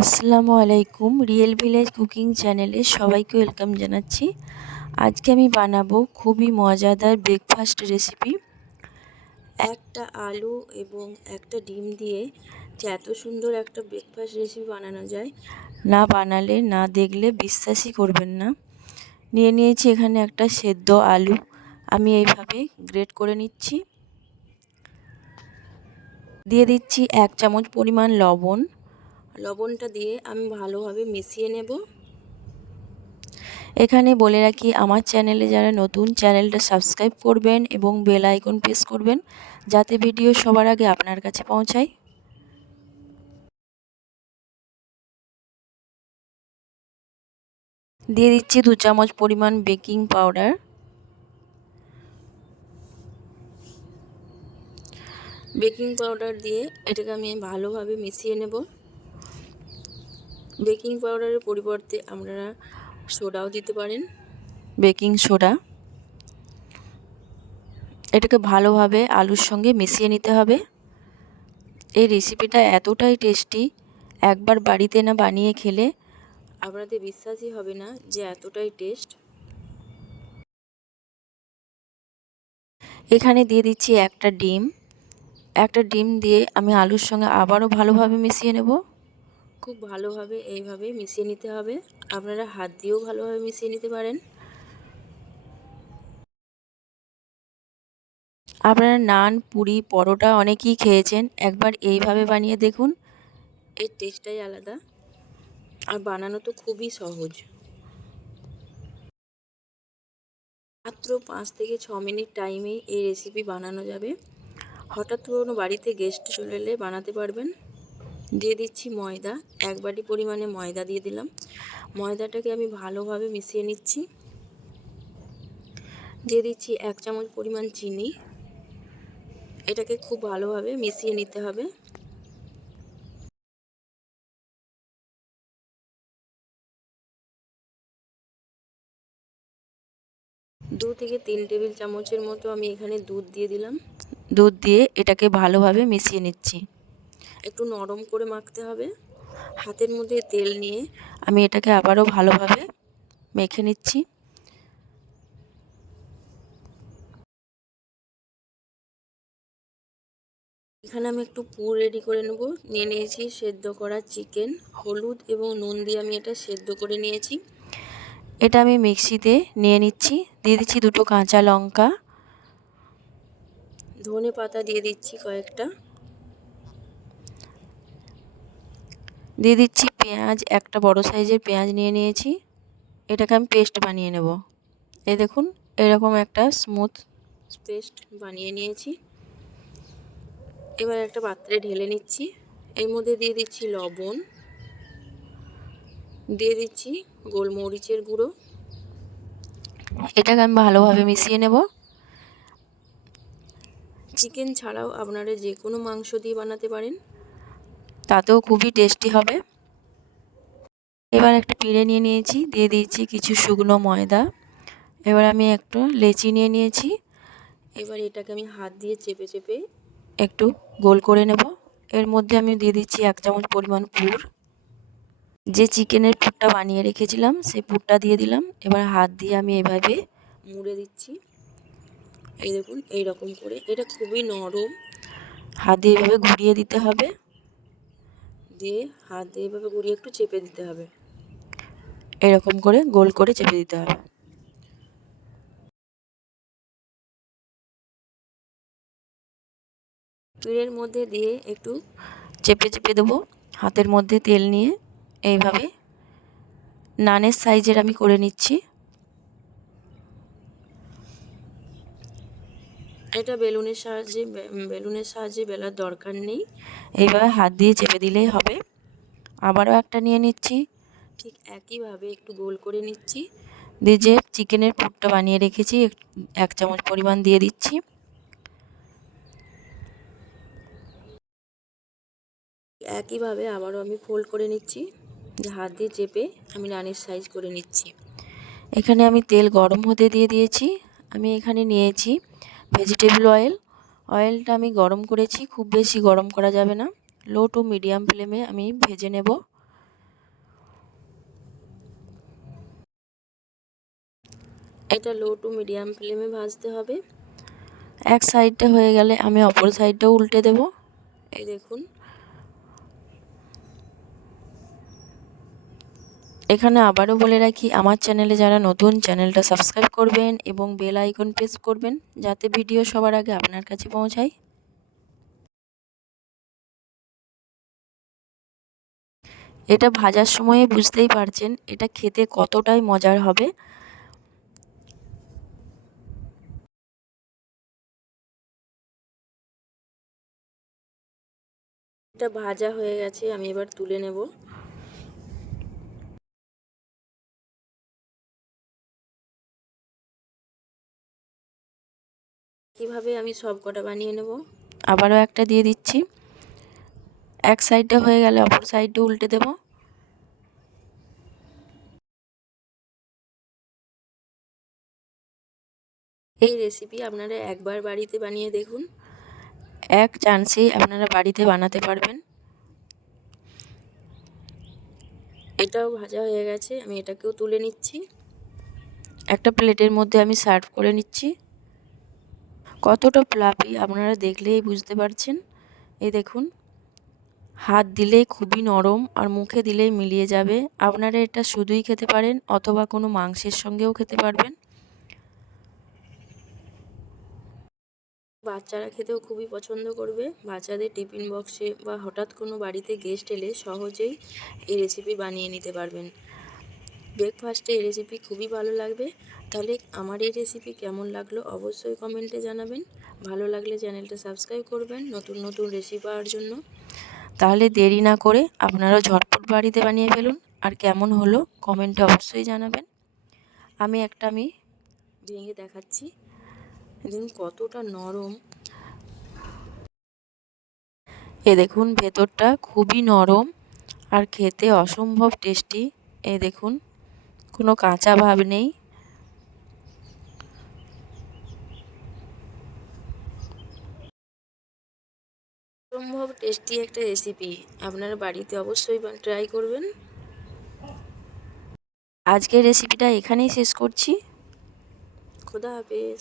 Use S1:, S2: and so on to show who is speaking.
S1: আসসালামু আলাইকুম real village cooking চ্যানেলে সবাইকে ওয়েলকাম জানাচ্ছি। আজকে আমি বানাবো খুবই মজাদার ব্রেকফাস্ট রেসিপি একটা আলু এবং একটা ডিম দিয়ে যে এত সুন্দর একটা ব্রেকফাস্ট রেসিপি বানানো যায়, না বানালে, না দেখলে বিশ্বাসই করবেন না। নিয়ে নিয়েছি এখানে একটা সেদ্ধ আলু। আমি এইভাবে গ্রেট করে নিচ্ছি। দিয়ে দিচ্ছি এক চামচ পরিমাণ লবণ। লবণটা দিয়ে আমি ভালোভাবে মিশিয়ে নেব। এখানে বলে রাখি আমার চ্যানেলে যারা নতুন চ্যানেলটা সাবস্ক্রাইব করবেন এবং বেল আইকন প্রেস করবেন যাতে ভিডিও সবার আগে আপনার কাছে পৌঁছায়। দিয়ে দিচ্ছি দু চামচ পরিমাণ বেকিং পাউডার। বেকিং পাউডার দিয়ে এটাকে আমি ভালোভাবে মিশিয়ে নেব। বেকিং পাউডারের পরিবর্তে আপনারা সোডাও দিতে পারেন। Baking soda. এটাকে ভালোভাবে আলুর সঙ্গে মিশিয়ে নিতে হবে। এই রেসিপিটা এতটাই টেস্টি একবার বাড়িতে না বানিয়ে খেলে আপনাদের বিশ্বাসই হবে না যে এতটাই টেস্ট। এখানে দিয়ে দিচ্ছি একটা ডিম। একটা ডিম দিয়ে আমি আলুর সঙ্গে আবারও ভালোভাবে মিশিয়ে নেব। খুব ভালোভাবে এইভাবে মিশিয়ে নিতে হবে। আপনারা হাত দিয়েও ভালোভাবে মিশিয়ে নিতে পারেন। আপনারা নান, পুরি, পরোটা অনেকেই খেয়েছেন। একবার এইভাবে বানিয়ে দেখুন। এর টেস্টটাই আলাদা। আর বানানো তো খুবই সহজ। মাত্র পাঁচ থেকে ছ মিনিট টাইমে এই রেসিপি বানানো যাবে। হঠাৎ কোনো বাড়িতে গেস্ট চলে এলে বানাতে পারবেন। দিয়ে দিচ্ছি ময়দা। এক বাটি পরিমাণে ময়দা দিয়ে দিলাম। ময়দাটাকে আমি ভালোভাবে মিশিয়ে নিচ্ছি। দিয়ে দিচ্ছি এক চামচ পরিমাণ চিনি। এটাকে খুব ভালোভাবে মিশিয়ে নিতে হবে। দু থেকে তিন টেবিল চামচের মতো আমি এখানে দুধ দিয়ে দিলাম। দুধ দিয়ে এটাকে ভালোভাবে মিশিয়ে নিচ্ছি। একটু নরম করে মাখতে হবে। হাতের মধ্যে তেল নিয়ে আমি এটাকে আবারও ভালোভাবে মেখে নিচ্ছি। এখানে আমি একটু পুর রেডি করে নেব। নিয়ে নিয়েছি সেদ্ধ করা চিকেন হলুদ এবং নুন দিয়ে আমি এটা সেদ্ধ করে নিয়েছি। এটা আমি মিক্সিতে নিয়ে নিচ্ছি। দিয়ে দিচ্ছি দুটো কাঁচা লঙ্কা। ধনে পাতা দিয়ে দিচ্ছি কয়েকটা। দিয়ে দিচ্ছি পেঁয়াজ, একটা বড় সাইজের পেঁয়াজ নিয়ে নিয়েছি। এটাকে আমি পেস্ট বানিয়ে নেব। এই দেখুন, এরকম একটা স্মুথ পেস্ট বানিয়ে নিয়েছি। এবার একটা পাত্রে ঢেলে নিচ্ছি। এর মধ্যে দিয়ে দিচ্ছি লবণ। দিয়ে দিচ্ছি গোলমরিচের গুঁড়ো। এটাকে আমি ভালোভাবে মিশিয়ে নেব। চিকেন ছাড়াও আপনারা যে কোনো মাংস দিয়ে বানাতে পারেন। তাতেও খুবই টেস্টি হবে। এবার একটা পিড়ে নিয়ে নিয়েছি, দিয়ে দিয়েছি কিছু শুকনো ময়দা। এবার আমি একটু লেচি নিয়ে নিয়েছি। এবার এটাকে আমি হাত দিয়ে চেপে চেপে একটু গোল করে নেব। এর মধ্যে আমি দিয়ে দিচ্ছি এক চামচ পরিমাণ পুর। যে চিকেনের পুরটা বানিয়ে রেখেছিলাম, সেই পুরটা দিয়ে দিলাম। এবার হাত দিয়ে আমি এভাবে মুড়ে দিচ্ছি। এই দেখুন এই রকম করে। এটা খুবই নরম। হাত দিয়ে এভাবে ঘুরিয়ে দিতে হবে। দিয়ে হাত দিয়ে এভাবে ঘুরিয়ে একটু চেপে দিতে হবে। এরকম করে গোল করে চেপে দিতে হবে। পিড়ের মধ্যে দিয়ে একটু চেপে চেপে দেবো। হাতের মধ্যে তেল নিয়ে এইভাবে নানের সাইজের আমি করে নিচ্ছি। এটা বেলুনের সাহায্যে বেলুনের সাহায্যে বেলার দরকার নেই। এইভাবে হাত দিয়ে চেপে দিলেই হবে। আবারও একটা নিয়ে নিচ্ছি। ঠিক একইভাবে একটু গোল করে নিচ্ছি। দিয়ে যে চিকেনের পুরটা বানিয়ে রেখেছি এক চামচ পরিমাণ দিয়ে দিচ্ছি। একইভাবে আবারও আমি ফোল্ড করে নিচ্ছি। হাত দিয়ে চেপে আমি রানের সাইজ করে নিচ্ছি। এখানে আমি তেল গরম হতে দিয়ে দিয়েছি। আমি এখানে নিয়েছি ভেজিটেবল অয়েল অয়েলটা আমি গরম করেছি, খুব বেশি গরম করা যাবে না। লো টু মিডিয়াম ফ্লেমে আমি ভেজে নেব। এটা লো টু মিডিয়াম ফ্লেমে ভাজতে হবে। এক সাইডটা হয়ে গেলে আমি অপর সাইডটা উল্টে দেব। এই দেখুন এখানে আবারও বলে রাখি, আমার চ্যানেলে যারা নতুন, চ্যানেলটা সাবস্ক্রাইব করবেন এবং বেল আইকন প্রেস করবেন যাতে ভিডিও সবার আগে আপনার কাছে পৌঁছায়। এটা ভাজার সময়ে বুঝতেই পারছেন, এটা খেতে কতটাই মজার হবে। এটা ভাজা হয়ে গেছে, আমি এবার তুলে নেব। কীভাবে আমি সব কটা বানিয়ে নেব? আবারও একটা দিয়ে দিচ্ছি। এক সাইডটা হয়ে গেলে অপর সাইডটা উল্টে দেব। এই রেসিপি আপনারা একবার বাড়িতে বানিয়ে দেখুন। এক চান্সেই আপনারা বাড়িতে বানাতে পারবেন। এটাও ভাজা হয়ে গেছে আমি এটাকেও তুলে নিচ্ছি। একটা প্লেটের মধ্যে আমি সার্ভ করে নিচ্ছি। কতটা প্লাপি আপনারা দেখলেই বুঝতে পারছেন। এই দেখুন, হাত দিলে খুবই নরম আর মুখে দিলেই মিলিয়ে যাবে। আপনারা এটা শুধুই খেতে পারেন অথবা কোনো মাংসের সঙ্গেও খেতে পারবেন। বাচ্চারা খেতেও খুবই পছন্দ করবে। বাচ্চাদের টিফিন বক্সে বা হঠাৎ কোনো বাড়িতে গেস্ট এলে সহজেই এই রেসিপি বানিয়ে নিতে পারবেন। ব্রেকফাস্টে এই রেসিপি খুবই ভালো লাগবে। তাহলে আমার এই রেসিপি কেমন লাগল অবশ্যই কমেন্টে জানাবেন। ভালো লাগলে চ্যানেলটা সাবস্ক্রাইব করবেন নতুন নতুন রেসিপি পাওয়ার জন্য। তাহলে দেরি না করে আপনারাও ঝটপট বাড়িতে বানিয়ে ফেলুন। আর কেমন হলো কমেন্টে অবশ্যই জানাবেন। আমি একটা আমি ভেঙে দেখাচ্ছি। দেখুন কতটা নরম। এ দেখুন ভেতরটা খুবই নরম। আর খেতে অসম্ভব টেস্টি এ দেখুন কোনো কাঁচা ভাব নেই। সম্ভব টেস্টি একটা রেসিপি আপনার বাড়িতে অবশ্যই ট্রাই করবেন। আজকের রেসিপিটা এখানেই শেষ করছি। খোদা হাফেজ।